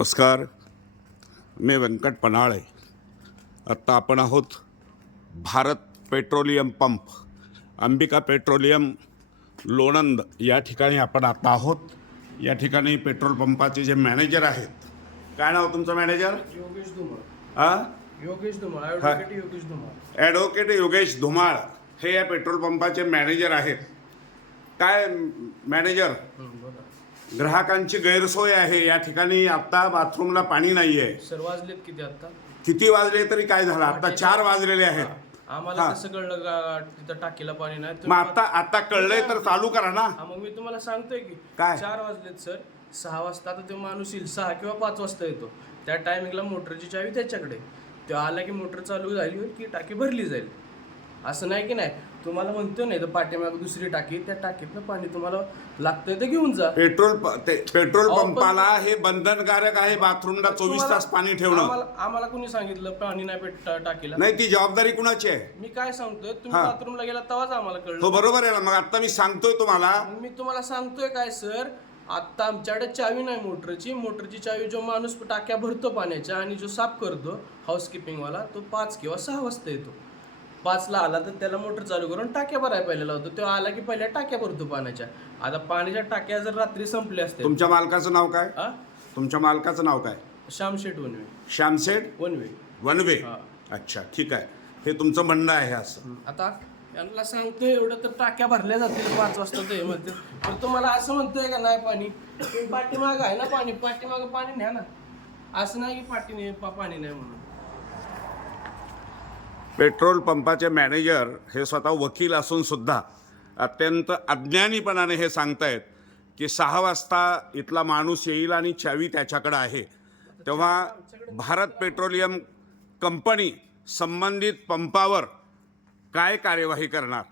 नमस्कार. मी व्यंकट पन्हाळे. आत्ता आपण आहोत Bharat petroleum pump Ambika petroleum Lonand या ठिकाणी आपण आता आहोत. या ठिकाणी पेट्रोल पंपाचे जे मॅनेजर आहेत. काय नाव तुमचं मॅनेजर? योगेश धुमाळ. हां योगेश धुमाळ ॲडव्होकेट योगेश धुमाळ. ॲडव्होकेट योगेश धुमाळ हे या पेट्रोल पंपाचे मॅनेजर आहेत. काय मॅनेजर? ग्राहकांची गैरसोय आहे. या ठिकाणी आत्ता बाथरूमला पाणी नाही आहे सर वाजलेत किती आता? किती वाजले तरी काय झालं? आता चार वाजलेले आहेत. आम्हाला हा. कसं कळलं का? तिथं टाकीला पाणी नाही. मग तुम्ही आता आता कळलंय तर चालू करा ना. हा, मग मी तुम्हाला सांगतोय की काय? चार वाजलेत सर. सहा वाजता आता तो माणूस येईल. सहा किंवा पाच वाजता येतो. त्या टायमिंगला मोटरची चावी त्याच्याकडे. तो आला की मोटर चालू झाली की टाकी भरली जाईल. असं नाही की नाही. तुम्हाला म्हणतो नाही तर पाठीमाग दुसरी टाकी त्या टाकीतनं पाणी तुम्हाला लागतंय तर घेऊन जा. पेट्रोल प- ते- पेट्रोल अहो, पण- पंपाला हे बंधनकारक आहे बाथरूमला चोवीस तुम्हाला- तास पाणी ठेवणं. आम्हाला आम्हाला कोणी सांगितलं पाणी नाही पेट टाकीला? नाही ती जबाबदारी कुणाची आहे? मी काय सांगतोय तुम्ही हा. बाथरूमला गेला तेव्हाच आम्हाला हो कळलं बरोबर आहे ना. मग आता मी सांगतोय तुम्हाला. मी तुम्हाला सांगतोय काय सर? आता आमच्याकडे चावी नाही मोटरची. मोटरची चावी जो माणूस टाक्या भरतो पाण्याच्या आणि जो साफ करतो हाऊसकीपिंग वाला तो पाच किंवा सहा वाजता येतो. पाचला आला तर त्याला मोटर चालू करून टाक्या भरायला पहिल्या लावतो तो आला की पहिल्या टाक्या भरतो पाण्याच्या. आता पाण्याच्या टाक्या जर रात्री संपल्या असते तुमच्या मालकाचं नाव काय? तुमच्या मालकाचं नाव काय? श्यामशेट वनवे. श्यामसेठ वनवे. वनवे? हा. अच्छा ठीक आहे. हे तुमचं म्हणणं आहे असं. आता यांना सांगतोय एवढं तर टाक्या भरल्या जातील पाच वाजता ते म्हणते तर तुम्हाला असं म्हणतोय का नाही पाणी? पाठीमाग आहे ना पाणी? पाठीमाग पाणी न्या ना. असं नाही की पाठी नाही पाणी नाही म्हणून. पेट्रोल पंपाचे मॅनेजर हे स्वतः वकील असून सुद्धा अत्यंत अज्ञानीपणाने हे सांगतायत की सहा वाजता इथला माणूस येईल आणि चावी त्याच्याकडे आहे. तेव्हा भारत पेट्रोलियम कंपनी संबंधित पंपावर काय कार्यवाही करणार?